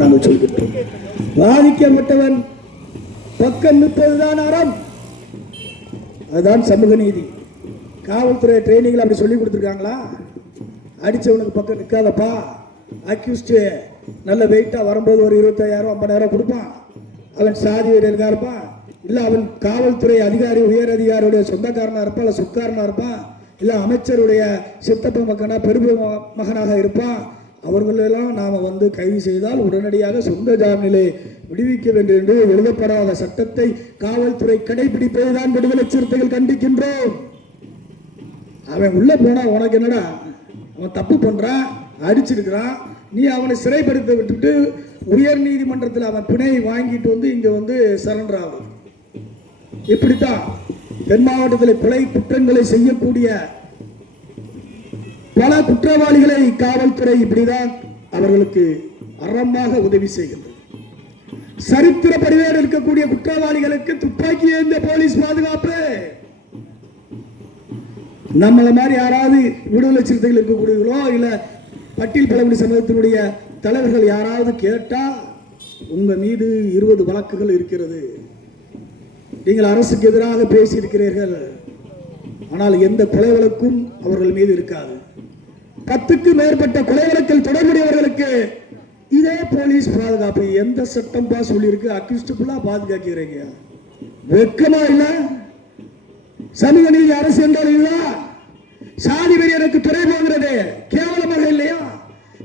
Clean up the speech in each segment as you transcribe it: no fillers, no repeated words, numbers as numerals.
நாங்கள் சொல்கின்றோம். பாதிக்கப்பட்டவன் பக்கம் நிற்பதுதான் அறம், அதுதான் சமூக நீதி. காவல்துறை ட்ரைனிங்ல அப்படி சொல்லி கொடுத்துருக்காங்களா? அடிச்சவனுக்கு பக்கம் நிற்காதப்பா, அக்யூஸ்ட் நல்ல வெயிட்டா வரும்போது ஒரு 25,000 50,000 கொடுப்பான், அவன் சாதி வீரர்களா இருப்பான், இல்ல அவன் காவல்துறை அதிகாரி உயர் அதிகாரியுடைய சொந்தக்காரனா இருப்பான், இல்ல சொக்காரனா இருப்பான், இல்ல அமைச்சருடைய சித்தப்ப மக்கனா பெருமை மகனாக இருப்பான். அவர்களெல்லாம் நாம் கைது செய்தால் உடனடியாக சொந்த ஜாமீனிலே விடுவிக்க வேண்டும் என்று எழுதப்படாத சட்டத்தை காவல்துறை கடைபிடிப்பதுதான் விடுதலை சிறுத்தைகள் கண்டிக்கின்றோம். அவன் உள்ள போனா உனக்கு என்னடா, அவன் தப்பு பண்றான், அடிச்சிருக்கிறான், நீ அவனை சிறைப்படுத்த விட்டுட்டு உயர் நீதிமன்றத்தில் அவன் பிணை வாங்கிட்டு இங்க சரண்டர் ஆகும். இப்படித்தான் தென் மாவட்டத்தில் கொலை குற்றங்களை செய்யக்கூடிய பல குற்றவாளிகளை காவல்துறை இப்படிதான் அவர்களுக்கு அறமாக உதவி செய்கின்றது. சரித்திர பதிவேடு இருக்கக்கூடிய குற்றவாளிகளுக்கு துப்பாக்கி ஏந்திய போலீஸ் பாதுகாப்பு. நம்மள மாதிரி யாராவது விடுதலை சிறுத்தைகள் இருக்கக்கூடியவர்களோ இல்ல பட்டியல் பழங்குடி சமூகத்தினுடைய தலைவர்கள் யாராவது கேட்டா, உங்க மீது 20 வழக்குகள் இருக்கிறது, நீங்கள் அரசுக்கு எதிராக பேசி இருக்கிறீர்கள், ஆனால் எந்த கொலை வழக்கும் அவர்கள் மீது இருக்காது. 10க்கு மேற்பட்ட கொலை வழக்கில் தொடர்புடையவர்களுக்கு இதே போலீஸ் பாதுகாப்பு. எந்த சட்டம் பாஸ் சொல்லியிருக்கு? அக்யூஸ்டுக்குள்ளா பாதுகாக்கிறீங்க, வெக்கமா இல்ல? சமூக நீதி அரசு என்றால் இதுதான். சாதி வெறி எனக்கு துறை போகிறது, கேவலமாக இல்லையா?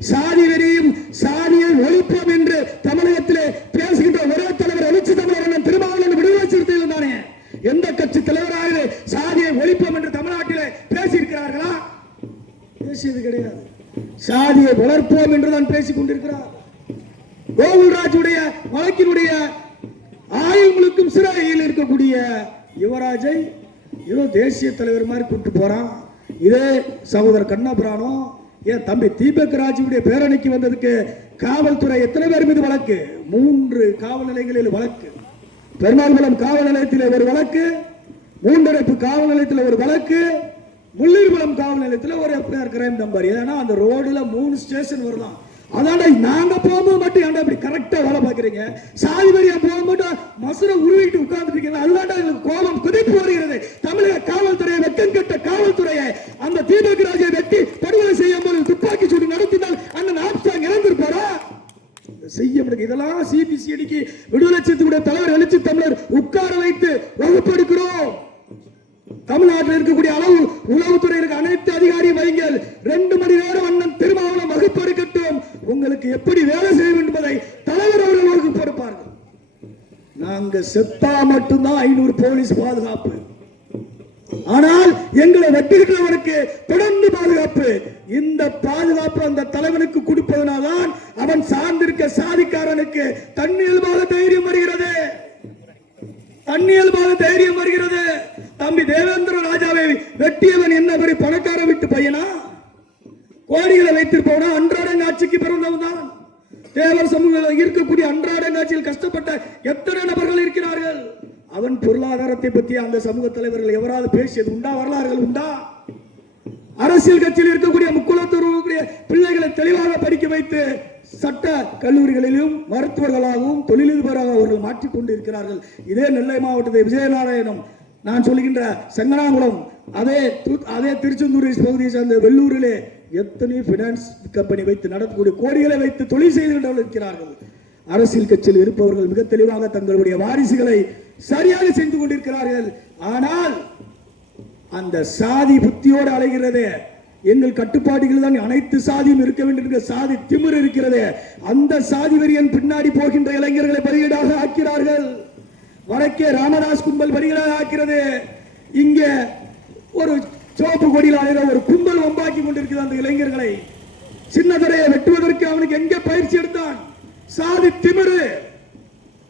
சாதி வெறியும் சாதியை ஒழிப்போம் என்று தமிழகத்திலே பேசுகின்ற ஒரே தலைவர் எழுச்சி தமிழர் திருமாவளவன் விடுதலை சிறுத்தைகள் தானே. எந்த கட்சி தலைவராக சாதியை ஒழிப்போம் என்று தமிழ்நாட்டிலே பேசியிருக்கிறார்களா? பேசியது கிடையாது. சாதியை வளர்ப்போம் என்றுதான் பேசிக் கொண்டிருக்கிறார். கோகுல்ராஜுடைய வழக்கினுடைய ஆயுள் முழுக்கும் சிறையில் இருக்கக்கூடிய யுவராஜை ஏதோ தேசிய தலைவர் மாதிரி கூட்டு போறான். இதே சகோதரர் கண்ணபுரானோ ஏன் தம்பி தீபக் ராஜுடைய பேரணிக்கு வந்ததுக்கு காவல்துறை எத்தனை பேர் மீது வழக்கு? 3 காவல் நிலையங்களில் வழக்கு. பெருமாள்குளம் காவல் நிலையத்தில் ஒரு வழக்கு, மூன்றடைப்பு காவல் நிலையத்தில் ஒரு வழக்கு, முள்ளிருகுளம் காவல் நிலையத்தில் ஒரு எஃப்ஐஆர் கிரைம் நம்பர். ஏன்னா அந்த ரோடுல 3 ஸ்டேஷன் வருதான். அதான நாங்க போகும்போது மட்டும் ஏன்டா இப்படி கரெக்டா வேலை பார்க்கறீங்க? சாதி வரியா போகும்போது மசுரை உருவிட்டு உட்கார்ந்துருக்கீங்க. அதுதான் எங்களுக்கு கோபம் குதிப்பு வருகிறது. தமிழக காவல்துறையை வெக்கம் கெட்ட காவல்துறையை அந்த தீபக் ராஜை வெட்டி படுகொலை செய்யும் போது துப்பாக்கி சூடு நடத்தினால் அண்ணன் ஆப்ஸ்டாங் இறந்திருப்பாரா? செய்ய முடியும். இதெல்லாம் சிபிசிஐடிக்கு விடுதலை சிறுத்தைகளுடைய தலைவர் எழுச்சி தமிழர் உட்கார வைத்து வகுப்பெடுக்கிறோம். தமிழ்நாட்டில் இருக்கக்கூடிய அளவு உளவுத்துறையிற்கு அனைத்து அதிகாரி வைங்கள். 2 மணி நேரம் அண்ணன் திருமாவளவன் வகுப்பு எடுக்கட்டும். உங்களுக்கு எப்படி வேலை செய்ய வேண்டும் என்பதை தலைவர் அவர்கள் வகுப்பு எடுப்பார்கள். நாங்க செத்தா மட்டும்தான் 500 போலீஸ் பாதுகாப்பு. ஆனால் எங்களை வெட்டுகிறவருக்கு தொடர்ந்து பாதுகாப்பு. இந்த பாதுகாப்பு அந்த தலைவனுக்கு கொடுப்பதனால்தான் அவன் சார்ந்திருக்க சாதிக்காரனுக்கு தன்னியல்பாக தைரியம் வருகிறது. தன்னியல்பாக தைரியம் வருகிறது. தம்பி தேவேந்திர ராஜாவை வெட்டியவன் என்ன பெரிய பணக்கார விட்டு பையனா? கோடிகளை வைத்திருப்பவனா? அன்றாடங்காட்சிக்கு பிறந்தவன் தான். தேவர் சமூகத்தில் இருக்கக்கூடிய அன்றாடங்காட்சியில் கஷ்டப்பட்ட எத்தனை நபர்கள் இருக்கிறார்கள். அவன் பொருளாதாரத்தை பற்றி அந்த சமூக தலைவர்கள் எவராது பேசியது உண்டா? வரலாறுகள் உண்டா? அரசியல் கட்சியில் இருக்கக்கூடிய முக்குலத்தூர் பிள்ளைகளை தெளிவாக படிக்க வைத்து சட்ட கல்லூரிகளிலும் மருத்துவர்களாகவும் தொழிலதிபராக அவர்கள் மாற்றிக்கொண்டு இருக்கிறார்கள். இதே நெல்லை மாவட்டத்தை விஜயநாராயணம், நான் சொல்கின்ற செங்கனாங்குளம், அதே திருச்செந்தூர் பகுதியை சேர்ந்த வெள்ளூரிலே எத்தனை பினான்ஸ் கம்பெனி வைத்து நடத்தக்கூடிய கோடிகளை வைத்து தொழில் செய்து கொண்டு இருக்கிறார்கள். அரசியல் கட்சியில் இருப்பவர்கள் மிக தெளிவாக தங்களுடைய வாரிசுகளை சரியாக செய்து கொண்டிருக்கிறார்கள். ஆனால் அந்த சாதி புத்தியோடு அலைகிறது. எங்கள் கட்டுப்பாடுகள் தான் அனைத்து சாதியும் இருக்க வேண்டும், சாதி திமிர் இருக்கிறது. அந்த சாதி வெறியன் பின்னாடி போகின்ற இளைஞர்களை பலியீடாக ஆக்கிறார்கள். வடக்கே ராமதாஸ் கும்பல் பலிகளாக ஆக்கிறது. இங்க ஒரு சோப்பு கொடியில் ஒரு கும்பல் ஒம்பாக்கி கொண்டிருக்கிறது அந்த இளைஞர்களை. சின்னதுரையை வெட்டுவதற்கு அவனுக்கு எங்கே பயிற்சி எடுத்தான்? சாதி திமிரு.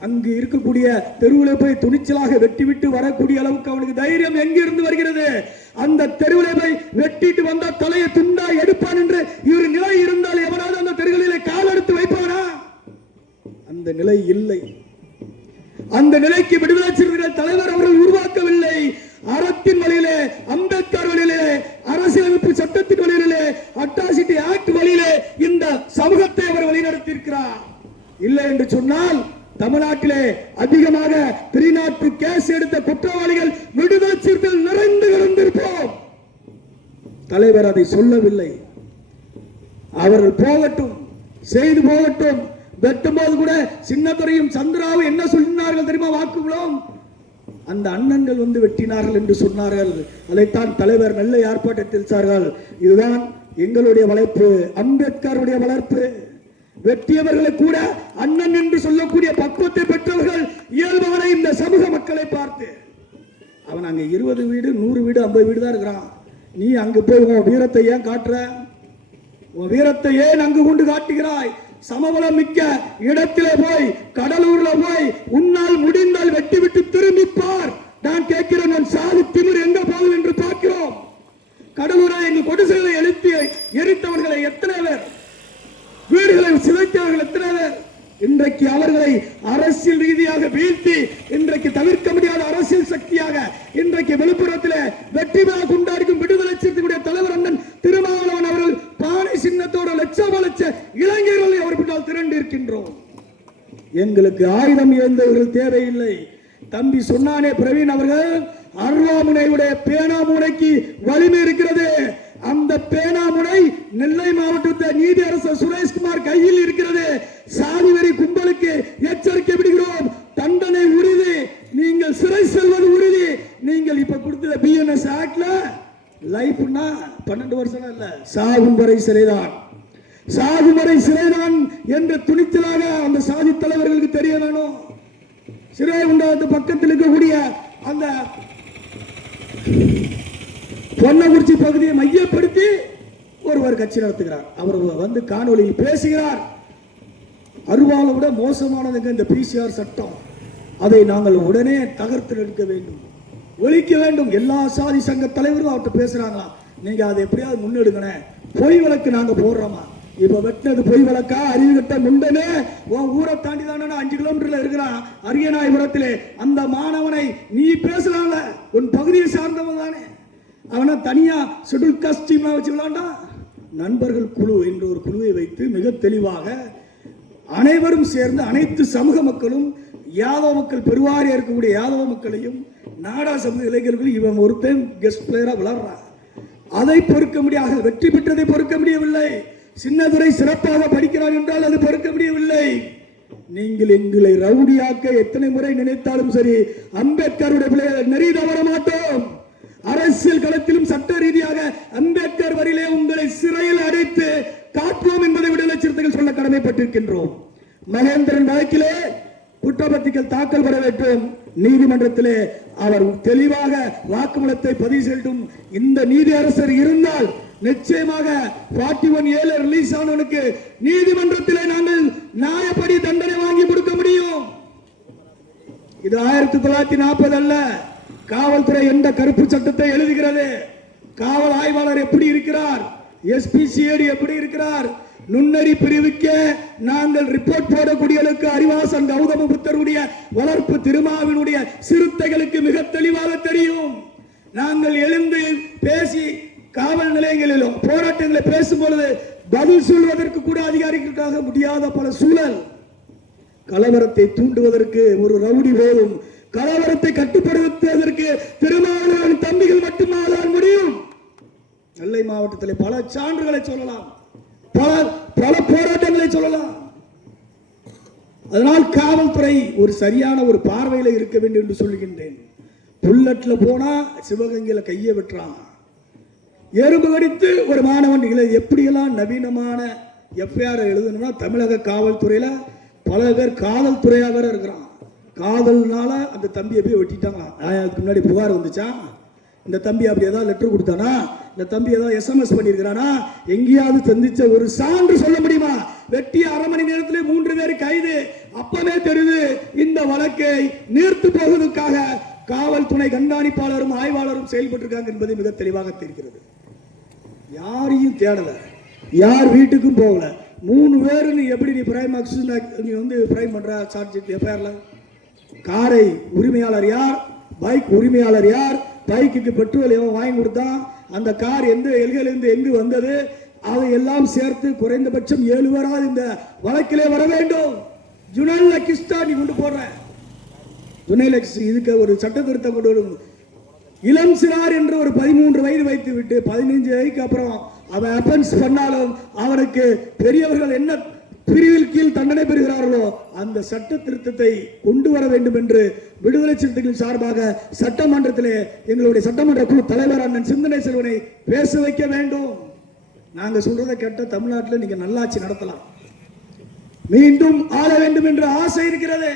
அங்கு இருக்கக்கூடிய தெருவில் போய் துணிச்சலாக வெட்டிவிட்டு வரக்கூடிய அளவுக்கு அவனுக்கு தைரியம் எங்கிருந்து வருகிறது? அந்த தெருவில் போய் வெட்டிட்டு வந்த தலையை துண்டா எடுப்பான் என்று ஒரு நிலை இருந்தால் எவனாவது அந்த தெருகளிலே கால் எடுத்து வைப்பானா? அந்த நிலை இல்லை. அந்த நிலைக்கு விடுதலை சிறுத்தைகள் தலைவர் அவர்கள் உருவாக்கவில்லை. அறத்தின் வழியிலே, அம்பேத்கர் வழியிலே, அரசியலமைப்பு சட்டத்தின் வழியிலே, அட்ராசிட்டி ஆக்ட் வழியிலே இந்த சமூகத்தை அவர் வழிநடத்தியிருக்கிறார். இல்லை என்று சொன்னால் தமிழ்நாட்டிலே அதிகமாக திரிநாட்டு கேஸ் எடுத்த குற்றவாளிகள் விடுதலை சிறுத்தைகள் நிறைந்து கிடந்திருப்போம். தலைவர் அதை சொல்லவில்லை. அவர்கள் போகட்டும், செய்து போகட்டும். வெட்டும்போது கூட சின்னத்துரையும் சந்திராவும் என்ன சொன்னார்கள் தெரியுமா? வாக்குமூலம் அந்த அண்ணன்கள் வந்து வெட்டினார்கள் என்று சொன்னார்கள். அதைத்தான் தலைவர் நல்ல ஆர்ப்பாட்டத்தில் சார்கள். இதுதான் எங்களுடைய வளர்ப்பு, அம்பேத்கருடைய வளர்ப்பு. வெட்டியவர்களை கூட அண்ணன் என்று சொல்லக்கூடிய பக்குவத்தை பெற்றவர்கள் இயல்பான இந்த சமூக மக்களை பார்த்து, அவன் அங்க 20 வீடு 100 வீடு 50 வீடு தான் இருக்கிறான். நீ அங்கு போய் உன் வீரத்தை ஏன் காட்டுற? உன் வீரத்தை ஏன் அங்கு கொண்டு காட்டுகிறாய்? சமபலம் மிக்க இடத்திலே போய், கடலூர்ல போய் உன்னால் முடிந்தால் வெட்டி விட்டு திரும்பிப்பார். நான் கேட்கிறேன், நான் சாதி திமிர் எங்க போகுது என்று பார்க்கிறோம். கடலூரை எங்கள் கொடுசைகளை எழுப்பி எரித்தவர்களை எத்தனை பேர், வீடுகளை சிதைத்தவர்கள் எத்தனை பேர்? இன்றைக்கு அவர்களை அரசியல் ரீதியாக வீழ்த்தி, இன்றைக்கு தவிர்க்க முடியாத அரசியல் சக்தியாக இன்றைக்கு விழுப்புரத்தில் வெற்றி விழா கொண்டாடிக்கும் விடுதலை சிறுத்தைகளுடைய தலைவர் அண்ணன் திருமாவளவன் அவர்கள் பானை சின்னத்தோடு லட்சம் லட்ச இளைஞர்களை அவர் பின்னால் திரண்டு இருக்கின்றோம். எங்களுக்கு ஆயுதம் ஏந்தவர்கள் தேவையில்லை. தம்பி சொன்னானே பிரவீன் அவர்கள், அருவாமுனையுடைய பேனாமுனைக்கு வலிமை இருக்கிறது. அந்த பேனாமுனை நெல்லை மாவட்டத்தை நீதி அரசர் சுரேஷ்குமார் கையில் இருக்கிறது. சாதி வெறி கும்பலுக்கு எச்சரிக்கை விடுகிறோம். தண்டனை உறுதி, நீங்கள் சிறை செல்வது உறுதி. நீங்கள் இப்ப கொடுத்த பிஎன்எஸ் ஆக்ட்ல லைஃப்னா 12 வருஷம் இல்ல, சாகும் வரை சிறைதான், சாகும் வரை சிறைதான் என்று துணிச்சலாக அந்த சாதி தலைவர்களுக்கு தெரிய வேணும். சிறை உண்டாவது பக்கத்தில் இருக்கக்கூடிய அந்த பொன்னகுறிச்சி பகுதியை மையப்படுத்தி ஒருவர் கட்சி நடத்துகிறார். அவர் வந்து காணொலியில் பேசுகிறார். அருவாளை விட மோசமானதுங்க இந்த பிசிஆர் சட்டம். அதை நாங்கள் உடனே தகர்த்து நிற்க வேண்டும், ஒழிக்க வேண்டும். எல்லா சாதி சங்க தலைவரும் அவர்கிட்ட பேசுறாங்களா, நீங்க அதை எப்படியாவது முன்னெடுங்கண்ணே. பொய் வழக்கு நாங்க போடுறோமா? இப்ப வெட்டினது பொய் வழக்கா? அறிவுகட்ட முண்டனே ஊரை தாண்டி தானே 5 கிலோமீட்டர்ல இருக்கிறான் அரியநாயபுரத்திலே. அந்த மாணவனை நீ பேசலாம்ல, உன் பகுதியை சார்ந்தவன் தானே. அவனை தனியா ஷெட்யூல் காஸ்ட் டீம்லாம் வச்சு விளையாண்டா. நண்பர்கள் குழு என்ற ஒரு குழுவை வைத்து மிக தெளிவாக அனைவரும் சேர்ந்து அனைத்து சமூக மக்களும், யாதவ மக்கள் பெருவாரியா இருக்கக்கூடிய யாதவ மக்களையும் நாடா சமூக இளைஞர்களும் இவன் ஒருத்தன் கெஸ்ட் பிளேயரா விளையாடுறான். அதை பொறுக்க முடியாது. வெற்றி பெற்றதை பொறுக்க முடியவில்லை. சின்னதுரை சிறப்பாக படிக்கிறார் என்றால் அது பொறுக்க முடியவில்லை. நீங்கள் எங்களை ரவுடியாக்க எத்தனை முறை நினைத்தாலும் சரி, அம்பேத்கருடைய பிள்ளைகளை நெறி தவற மாட்டோம். அரசியல் களத்திலும் சட்ட ரீதியாக அம்பேத்கர் வரியிலே உங்களை சிறையில் அடைத்து காப்போம் என்பதை விடுதலை சிறுத்தைகள் சொல்ல கடமைப்பட்டிருக்கின்றோம். மகேந்திரன் வழக்கிலே குற்றப்பத்திரிகைகள் தாக்கல் பெற வேண்டும். நீதிமன்றத்திலே அவர் தெளிவாக வாக்குமூலத்தை பதிவு செய்யட்டும். இந்த நீதி அரசர் இருந்தால் நிச்சயமாக 41A ரிலீஸ் ஆனவனுக்கு நீதிமன்றத்திலே நாங்கள் நியாயப்படி தண்டனை வாங்கி கொடுக்க முடியும். இது 1940 அல்ல. காவல்துறை எந்த கருப்பு சட்டத்தை எழுதுகிறது? காவல் ஆய்வாளர் எப்படி இருக்கிறார்? எஸ்பிசிஐடி எப்படி இருக்கிறார்? நுண்ணறி பிரிவுக்கு நாங்கள் ரிப்போர்ட் போடக்கூடியவர்களுக்கு அறிவாசன் கௌதம புத்தருடைய வளர்ப்பு திருமாவினுடைய சிறுத்தைகளுக்கு மிக தெளிவாக தெரியும். நாங்கள் எழுந்து பேசி காவல் நிலையங்களிலும் போராட்டங்களை பேசும்பொழுது பதில் சொல்வதற்கு கூட அதிகாரிகளுக்காக முடியாத பல சூழல். கலவரத்தை தூண்டுவதற்கு ஒரு ரவுடி போதும், கலவரத்தை கட்டுப்படுத்துவதற்கு திருமாவளவன் தம்பிகள் மட்டும்தான் முடியும். நெல்லை மாவட்டத்தில் பல சான்றுகளை சொல்லலாம், பல போராட்டங்களை சொல்லலாம். அதனால் காவல்துறை ஒரு சரியான ஒரு பார்வையில் இருக்க வேண்டும் என்று சொல்லுகின்றேன். புல்லட்ல போனா சிவகங்கையில கையை வெட்டுறான், எறும்பு கடித்து ஒரு மாணவன் எப்படியெல்லாம் நவீனமான எஃப்ஐஆர் எழுதணும்னா தமிழக காவல்துறையில பல பேர் காதல் துறையாக வேற இருக்கிறான். காதல்னால அந்த தம்பியை போய் வெட்டிட்டாங்க. அதுக்கு முன்னாடி புகார் வந்துச்சா? இந்த தம்பி அப்படி ஏதாவது லெட்டர் கொடுத்தானா? இந்த தம்பி ஏதாவது எஸ்எம்எஸ் பண்ணியிருக்கிறானா? எங்கேயாவது சந்திச்ச ஒரு சான்று சொல்ல முடியுமா? வெட்டி அரை மணி நேரத்திலே 3 பேர் கைது. அப்பவே தெரியுது இந்த வழக்கை நீர்த்து போவதற்காக காவல்துறை கண்காணிப்பாளரும் ஆய்வாளரும் செயல்பட்டிருக்காங்க என்பது மிக தெளிவாக தெரிகிறது. யாரையும் தேடல, யார் வீட்டுக்கும் போகல. 3 பேர் எப்படி நீ பிரைம் நீ வந்து பிரைம் பண்ற சார்ஜ் எஃப்ஐஆர்ல? காரை உரிமையாளர் யார்? பைக் உரிமையாளர் யார்? பைக்குக்கு பெட்ரோல் எவன் வாங்கி கொடுத்தான்? அந்த கார் எந்த எல்கையிலிருந்து எங்கு வந்தது? அதை எல்லாம் சேர்த்து குறைந்தபட்சம் 7 பேராவது இந்த வழக்கிலே வர வேண்டும். ஜுனைல் லக்கிஸ்டா நீ கொண்டு போடுற. ஜுனைல் இதுக்கு ஒரு சட்ட திருத்தம் கொண்டு வரும். இளம் சிறார் என்று ஒரு 13 வயது வைத்து விட்டு 15 வயதுக்கு அப்புறம் அவன் அஃபென்ஸ் பண்ணாலும் அவனுக்கு பெரியவர்கள் என்ன பிரிவில் கீழ் தண்டனை பெறுகிறார்களோ அந்த சட்ட திருத்தத்தை கொண்டு வர வேண்டும் என்று விடுதலை சிறுத்தைகளின் சார்பாக சட்டமன்றத்திலே எங்களுடைய சட்டமன்ற குழு தலைவர் அண்ணன் சிந்தனை செல்வனை பேச வைக்க வேண்டும். நாங்க சொல்றதை கேட்ட தமிழ்நாட்டில் நீங்க நல்லாட்சி நடத்தலாம், மீண்டும் ஆள வேண்டும் என்ற ஆசை இருக்கிறது.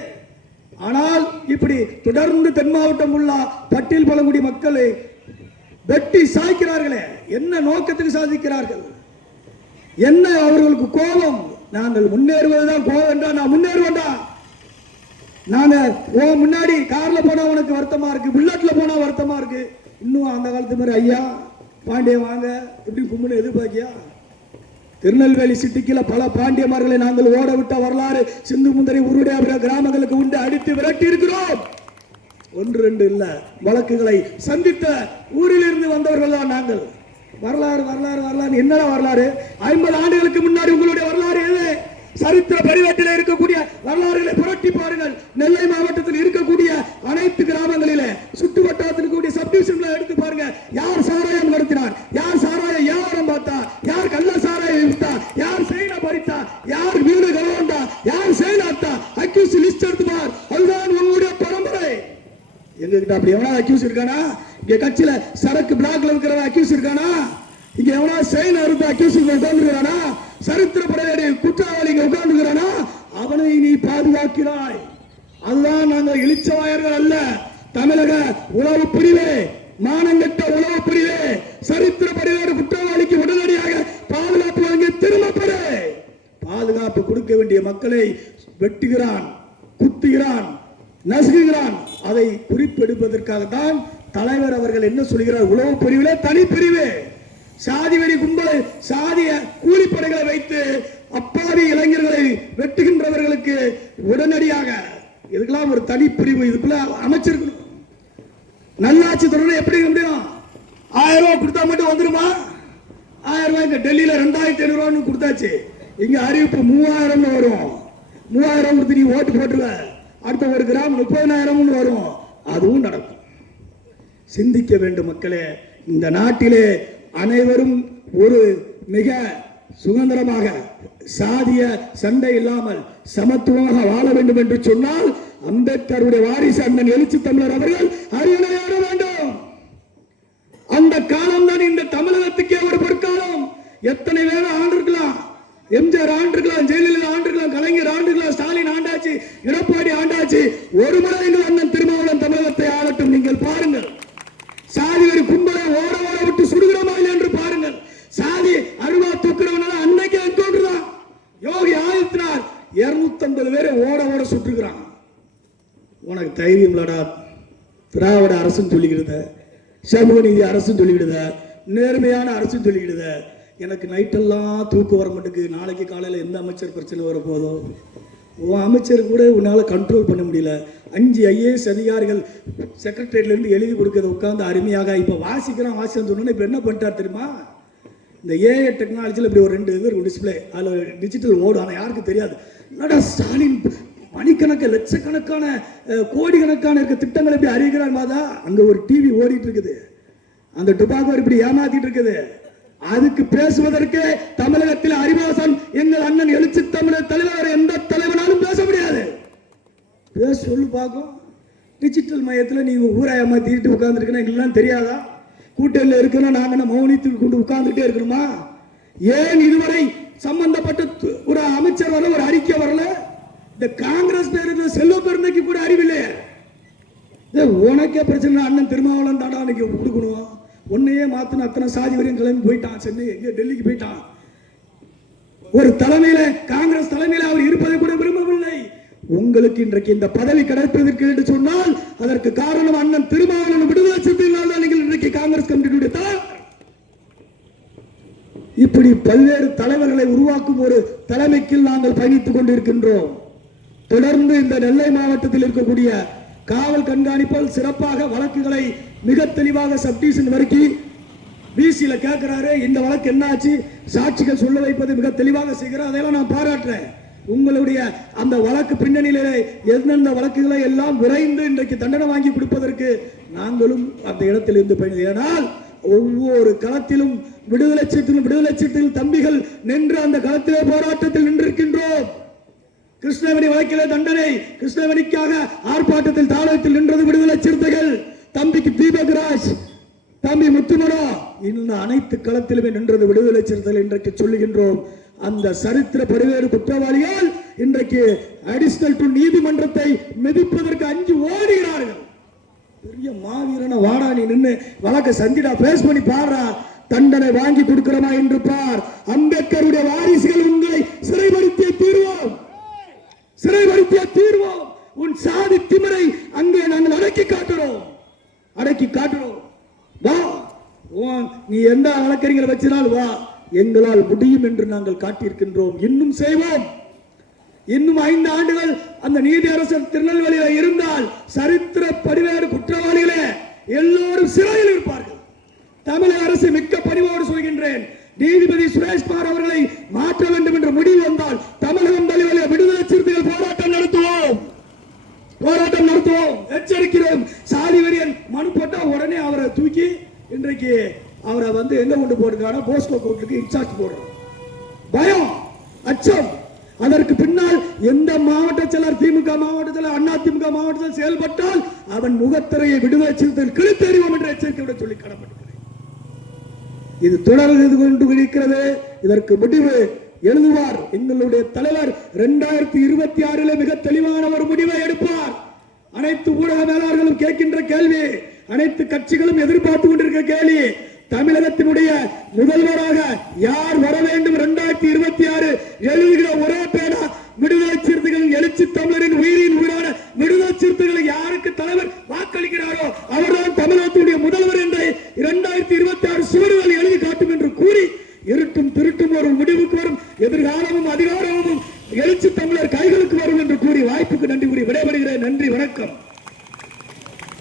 ஆனால் இப்படி தொடர்ந்து தென் மாவட்டம் உள்ள பட்டியல் பழங்குடி மக்களை வெட்டி சாய்க்கிறார்களே, என்ன நோக்கத்துக்கு சாதிக்கிறார்கள்? என்ன அவர்களுக்கு கோபம்? நாங்கள் முன்னேறுவதுதான் கோபம் என்றா நான் முன்னேறுவேண்டா. நாங்க முன்னாடி கார்ல போனா உனக்கு வருத்தமா இருக்கு, புல்லட்ல போனா வருத்தமா இருக்கு. இன்னும் அந்த காலத்து மாதிரி ஐயா பாண்டிய வாங்க இப்படி கும்பிடு எதிர்பார்க்கியா? திருநெல்வேலி சிட்டிக்குள்ள பல பாண்டியமார்களை நாங்கள் ஓட விட்ட வரலாறு சிந்து முந்தரி உருடைய கிராமங்களுக்கு உண்டு அடித்து விரட்டி இருக்கிறோம். 1-2 இல்ல, வழக்குகளை சந்தித்த ஊரில் இருந்து வந்தவர்கள் தான் நாங்கள். வரலாறு வரலாறு வரலாறு என்னடா வரலாறு? 50 ஆண்டுகளுக்கு முன்னாடி உங்களுடைய வரலாறு எது? சரித்திர பதிவேட்டில் இருக்கக்கூடிய வரலாறுகளை புரட்டி பாருங்கள். நெல்லை மாவட்டத்தில் இருக்கக்கூடிய அனைத்து கிராமங்களிலே சுற்று வட்டாரத்தில் இருக்கக்கூடிய சப்டிவிஷன்களை எடுத்து பாருங்க. யார் சாராயம் நடத்தினார், யார் சாராயம் வியாபாரம் பார்த்தா, யார் கள்ள சாராயம் வித்தா, யார் செயல பறித்தா, யார் வீடு கலவண்டா, யார் செயலாத்தா, அக்யூஸ் லிஸ்ட் எடுத்து பார். அதுதான் உங்களுடைய பரம்பரை. எங்ககிட்ட அப்படி எவனா அக்யூஸ் இருக்கானா? இங்க கட்சியில சரக்கு பிளாக்ல இருக்கிற அக்யூஸ் இருக்கானா? இங்க எவனா செயல் அறுத்த அக்யூஸ் உட்கார்ந்துருக்கானா? சரித்திர படையடைய குற்றவாளி உட்கார்ந்துருக்கானா? அவனை நீ பாதுகாக்கிறாய். அதுதான் நாங்கள் இளிச்சவாயர்கள் அல்ல. தமிழக உளவு பிரிவே, மானங்கட்ட உளவு பிரிவே, சரித்திர படையடைய குற்றவாளிக்கு உடனடியாக பாதுகாப்பு வழங்கி திரும்ப பெறு. பாதுகாப்பு கொடுக்க வேண்டிய மக்களை வெட்டுகிறான், குத்துகிறான், நசுகுகிறான். அதை குறிப்பெடுப்பதற்காகத்தான் தலைவர் அவர்கள் என்ன சொல்கிறார்? உளவு பிரிவிலே தனிப்பிரிவு, சாதி வெறி கும்பலை, சாதிய கூலிப்படைகளை வைத்து அப்பாவி இளைஞர்களை வெட்டுகின்றவர்களுக்கு உடனடியாக இதுக்கெல்லாம் ஒரு தனிப்பிரிவு இதுக்குள்ள அமைச்சிருக்கணும். நல்லாட்சி தொடர்ந்து எப்படி முடியும்? 1000 ரூபாய் கொடுத்தா மட்டும் வந்துருமா? 1000 ரூபாய் டெல்லியில 2500 ரூபாய் கொடுத்தாச்சு. இங்க அறிவிப்பு 3000 வரும். 3000 கொடுத்து நீ ஓட்டு போட்டுருவ, அடுத்த ஒரு கிராம் 30,000 வரும். அதுவும் நடக்கும். சிந்திக்க வேண்டும் மக்களே. இந்த நாட்டிலே அனைவரும் ஒரு மிக சுதந்திரமாக சாதிய சண்டை இல்லாமல் சமத்துவமாக வாழ வேண்டும் என்று சொன்னால் அம்பேத்கருடைய வாரிசு அண்ணன் எழுச்சி தமிழர் அவர்கள் அரியணையாட வேண்டும். அந்த காலம் தான் இந்த தமிழகத்துக்கே ஒரு பொற்காலம். எத்தனை வேலை ஆண்டிருக்கலாம், எம்ஜிஆர் ஆண்டிருக்கலாம், ஜெயலலிதா ஆண்டிருக்கலாம், கலைஞர் ஆண்டிருக்கலாம், ஸ்டாலின் ஆண்டாச்சு, எடப்பாடி ஆண்டாச்சு. ஒரு முறை எங்கள் அண்ணன் திருமாவளவன் தமிழகத்தை ஆளட்டும். நீங்கள் பாருங்கள், சாதி ஒரு கும்பலை ஓட ஓட விட்டு சுடுகிறோமா என்று பாருங்கள். சாதி அருவா தூக்குறவனால அன்னைக்கு என்கவுண்டர் தான். யோகி ஆதித்யநாத் 250 பேரை ஓட ஓட சுட்டுக்கிறான். உனக்கு தைரியம் இல்லடா? திராவிட அரசுன்னு சொல்லிக்கிடுத, சமூக நீதி அரசுன்னு சொல்லிக்கிடுத, நேர்மையான அரசுன்னு சொல்லிக்கிடுத. எனக்கு நைட்டெல்லாம் தூக்கம் வர மாட்டேங்குது. நாளைக்கு காலையில் எந்த அமைச்சர் பிரச்சனை வரப்போதோ? உன் அமைச்சர் கூட உன்னால் கண்ட்ரோல் பண்ண முடியல. 5 IAS அதிகாரிகள் செக்ரட்டரியேட்லேருந்து எழுதி கொடுக்கறத உட்காந்து அருமையாக இப்போ வாசிக்கிறான்னு சொன்னோன்னா இப்போ என்ன பண்ணிட்டார் தெரியுமா? இந்த AI டெக்னாலஜியில் இப்படி ஒரு 2 இது இருக்கும் டிஸ்பிளே, அதில் டிஜிட்டல் ஓடும். ஆனால் யாருக்கும் தெரியாது. என்னடா ஸ்டாலின் மணிக்கணக்கில் லட்சக்கணக்கான கோடிக்கணக்கான இருக்க திட்டங்களை இப்படி அறிவிக்கிறான் மாதா. அங்கே ஒரு டிவி ஓடிட்டு இருக்குது, அந்த டுபாக்கோ இப்படி ஏமாத்திட்டு இருக்குது. அதுக்கு பேசுவதற்கு தமிழகத்தில் அறிவாசன் எங்கள் அண்ணன் எழுச்சி தமிழர் தலைவர் எந்த தலைவனாலும் பேச முடியாது. பேச சொல்லு பார்க்கும். டிஜிட்டல் மையத்தில் நீங்க ஊரை ஏமாத்திட்டு உட்கார்ந்துருக்கணும், எங்களுக்கு தெரியாதா? கூட்டணியில் இருக்கணும், நாங்க என்ன மௌனித்துக்கு கொண்டு உட்கார்ந்துட்டே இருக்கணுமா? ஏன் இதுவரை சம்பந்தப்பட்ட ஒரு அமைச்சர் வரல, ஒரு அறிக்கை வரல? இந்த காங்கிரஸ் பேருக்கு செல்வ பெருமைக்கு கூட அறிவில்லையே. உனக்கே பிரச்சனை, அண்ணன் திருமாவளவன் தாடா அன்னைக்கு கொடுக்கணும். உன்னையே மாத்தின அத்தனை சாதி வரையும் கிளம்பி போயிட்டான். சென்னை எங்கே டெல்லிக்கு போயிட்டான். ஒரு தலைமையில காங்கிரஸ் தலைமையில அவர் இருப்பதை கூட விரும்பவில்லை. உங்களுக்கு இன்றைக்கு இந்த பதவி கிடைப்பதற்கு என்று சொன்னால் அதற்கு காரணம் அண்ணன் திருமாவளவன் விடுதலை சிறுத்தைகளால் தான் நீங்கள் இன்றைக்கு காங்கிரஸ் கமிட்டியுடைய தலைவர். இப்படி பல்வேறு தலைவர்களை உருவாக்கும் ஒரு தலைமைக்கு நாங்கள் பயணித்துக் கொண்டிருக்கின்றோம். தொடர்ந்து இந்த நெல்லை மாவட்டத்தில் இருக்கக்கூடிய காவல் கண்காணிப்பால் சிறப்பாக வழக்குகளை மிக தெளிவாக சப்டிஷன் வரைக்கும் பிசியில கேட்கிறாரு. இந்த வழக்கு என்னாச்சு, சாட்சிகள் சொல்ல வைப்பது மிக தெளிவாக செய்கிறார். அதெல்லாம் நான் பாராட்டுறேன். உங்களுடைய அந்த வழக்கு பின்னணியிலே எந்தெந்த வழக்குகளை எல்லாம் விரைந்து இன்றைக்கு தண்டனை வாங்கி கொடுப்பதற்கு நாங்களும் அந்த இடத்தில் இருந்து பயணிக்கிறோம். ஏனால் ஒவ்வொரு களத்திலும் விடுதலை சீட்டில் தம்பிகள் நின்று அந்த களத்திலே போராட்டத்தில் நின்றிருக்கின்றோம். கிருஷ்ணவேணி வழக்கிலே தண்டனை, கிருஷ்ணவேணிக்காக ஆர்ப்பாட்டத்தில் தாளத்தில் நின்றது விடுதலை சிறுத்தைகள். தம்பிக்கு தீபக்ராஜ், தம்பி முத்துமரா, இந்த அனைத்து களத்திலுமே நின்றது விடுதலை சிறுத்தைகள் இன்றைக்கு சொல்லுகின்றோம். அந்த சரித்திர பல்வேறு குற்றவாளிகள் இன்றைக்கு அடிஷனல் டு நீதிமன்றத்தை மிதிப்பதற்கு அஞ்சு ஓடுகிறார்கள். பெரிய மாவீரன வாடா நீ நின்று வழக்க சந்திடா பேஸ் பண்ணி பாடுறா, தண்டனை வாங்கி கொடுக்கிறோமா என்று பார். அம்பேத்கருடைய வாரிசுகள் உங்களை சிறைப்படுத்திய தீர்வோம். உன் சாதி திமிரை அங்கே நாங்கள் அடக்கி காட்டுறோம். வா, நீ எந்த வழக்கறிஞரை வச்சினால் வா, எங்களால் முடியும் என்று நாங்கள் காட்டியிருக்கின்றோம். இன்னும் செய்வோம். இன்னும் 5 ஆண்டுகள் அந்த நீதி அரசர் திருநெல்வேலியில் இருந்தால் சரித்திர பல்வேறு குற்றவாளிகளே எல்லோரும் சிறையில் இருப்பார்கள். தமிழக அரசு மிக்க பணிவோடு சொல்கின்றேன், நீதிபதி சுரேஷ்குமார் அவர்களை மாற்ற வேண்டும் என்ற முடிவு வந்தால் தமிழகம் தலைவரை விடுதலை சிறுத்தைகள் போராட்டம் நடத்துவோம். எச்சரிக்கிறோம். சாதி வெறியன் மனு போட்டா உடனே அவரை தூக்கி இன்றைக்கு அவரை எங்க கொண்டு போட்டுக்கான போஸ்கோ கோர்ட்டுக்கு இன்சார்ஜ் போடுறோம். பயம், அச்சம். அதற்கு பின்னால் எந்த மாவட்ட செயலர், திமுக மாவட்ட செயலர், அண்ணா திமுக மாவட்டத்தில் செயல்பட்டால் அவன் முகத்திரையை விடுதலை சிறுத்தைகள் கிழித்தெறிவோம் என்று எச்சரிக்கை சொல்லி கடமைப்பட்டிருக்கிறேன். இது தொடர்ந்து கொண்டு இருக்கிறது. இதற்கு முடிவு எழுதுவார் எங்களுடைய தலைவர். 2026 மிக தெளிவான ஒரு முடிவை எடுப்பார். அனைத்து ஊடக மேலாளர்களும் கேட்கின்ற கேள்வி, அனைத்து கட்சிகளும் எதிர்பார்த்து கொண்டிருக்கிற கேள்வி, தமிழகத்தினுடைய முதல்வராக யார் வர வேண்டும்? 2026 எழுதுகிற ஒரே பேனா விடுதலை சிறுத்தைகள், எழுச்சி தமிழரின் உயிரின் உயிரான விடுதலை சிறுத்தைகளை யாருக்கு தலைவர் வாக்களிக்கிறாரோ அவர்தான் தமிழகத்தினுடைய முதல்வர் என்று 2026 சுவடுகள் எழுதி காட்டும் என்று கூறி இருட்டும் திருட்டும் ஒரு முடிவுக்கு வரும். எதிர்காலமும் அதிகாரமும் எழுச்சி தமிழர் கைகளுக்கு வரும் என்று கூறி வாய்ப்புக்கு நன்றி கூறி விடைபெறுகிறேன். நன்றி, வணக்கம்.